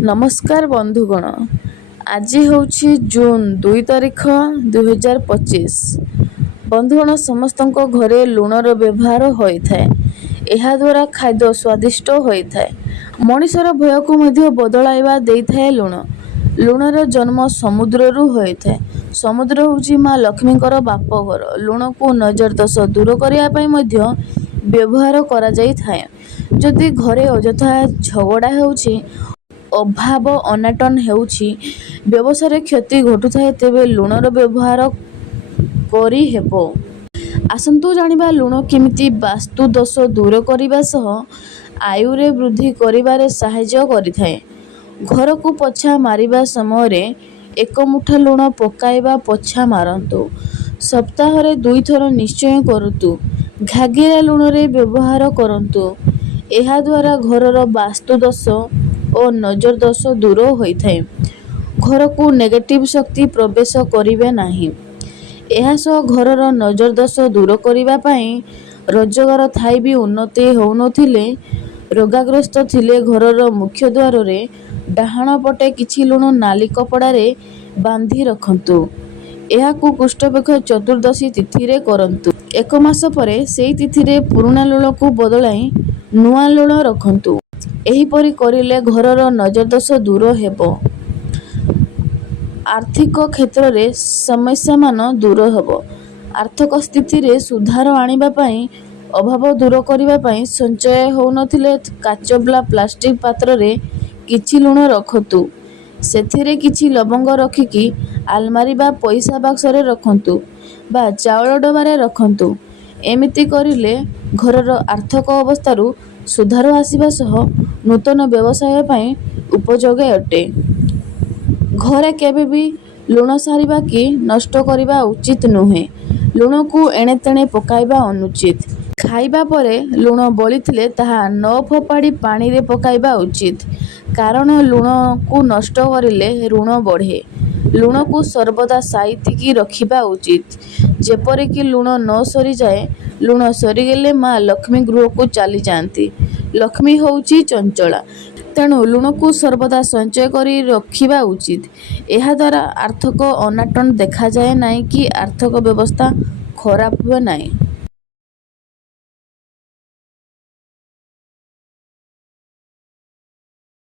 नमस्कार बंधुगण। आज हूँ जून 2 तारिख 2025। बंधुगण समस्त घरे लुणर व्यवहार होता है। यह द्वारा खाद्य स्वादिष्ट होता है। मनीषर भय को बदलाइवा देइथाए लुण। लुणर जन्म समुद्र होता है। समुद्र हूँ माँ लक्ष्मीकर बापघर। लुण को नजर दोष दूर करने व्यवहार करा जाइथाए। जदि घरे अजथा झगड़ा होउछि, अभाव अनाटन हेउछि, व्यवसाय क्षति घटुଥାଏ, तेबे लुणर व्यवहार करी हेबो। आसंतु जानिबा लुण केमिति वास्तु दोष दूर करिबा सह आयुरे वृद्धि करिबारे सहाय्य करिଥାଏ। घर को पोछा मारिबा समय एक मुठा लुण पकाइबा पोछा मारंतु। सप्ताहरे 2 थर निश्चय करतु। घागिरा लुणरे व्यवहार करंतु। एहा द्वारा घरर वास्तु दोष और नजर दोष दूर होइଥାଏ। घर को नेगेटिव शक्ति प्रवेश करिवे नाही। एहा सह घरर नजर दोष दूर करिबा पई रोजगार थाई भी उन्नति होउनथिले, रोगाग्रस्त थिले घरर मुख्य द्वार रे डाहाण पटे किछि लुण नाली कपड़ारे बांधी रखंतु। एहा को कुष्ठपक्ष चतुर्दशी तिथि रे करंतु। 1 मास परे सेई तिथि रे पुराना लुण को बदलाई नुआ लुण रखंतु। एहीपरि करिले घरर नजर दोष दूर हेबो। आर्थिक क्षेत्र रे समस्या मान दूर हेबो। आर्थिक स्थिति रे सुधार आनिबा पई अभाव दूर करिबा पई संचय होउनथिले काचब्ला प्लास्टिक पात्र रे किछि लुण रखतु। सेथिरे किछि लवंग रखिकी आलमारी बा पैसा बक्स रे रखंतु बा चावल डबारे रखंतु। एमिति करिले घरर आर्थिक अवस्थारू सुधार आसिबा सह नूतन व्यवसाय पई उपयोगी अटे। घरे केबे भी लुण सारिबा कि नष्ट करिबा उचित नुहे। लुण को एणे तेणे पकाइबा अनुचित। खाइबा परे लुण बलिथिले ताहा न फोपाड़ी पानी रे पकाइबा उचित, कारण लुण को नष्ट करिले ऋण बढ़े। लुण को सर्वदा साइतिकी रखिबा उचित, जेपरिकी लुण न सरी जाए। लुण सरीगले माँ लक्ष्मी गृह को चली जाती। लक्ष्मी होउची चंचला, तेणु लुण को सर्वदा संचय करी रखिबा उचित। एहा द्वारा आर्थिक अनाटन देखा जाए नहीं कि आर्थिक व्यवस्था खराब हुए नहीं।